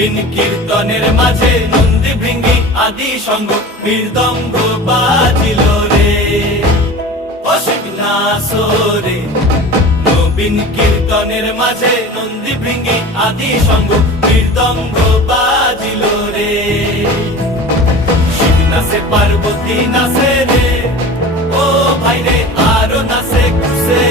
নবীন কীর্তনের মাঝে নন্দী ভৃঙ্গি আদি সঙ্গ মৃদঙ্গ বাজিল রে অসিক নাসরে। নবীন কীর্তনের মাঝে নন্দী ভৃঙ্গি আদি সঙ্গ মৃদঙ্গ বাজিল রে। শিব নাচে পার্বতী নাচে রে, ও ভাই রে আরো নাচে খুশে।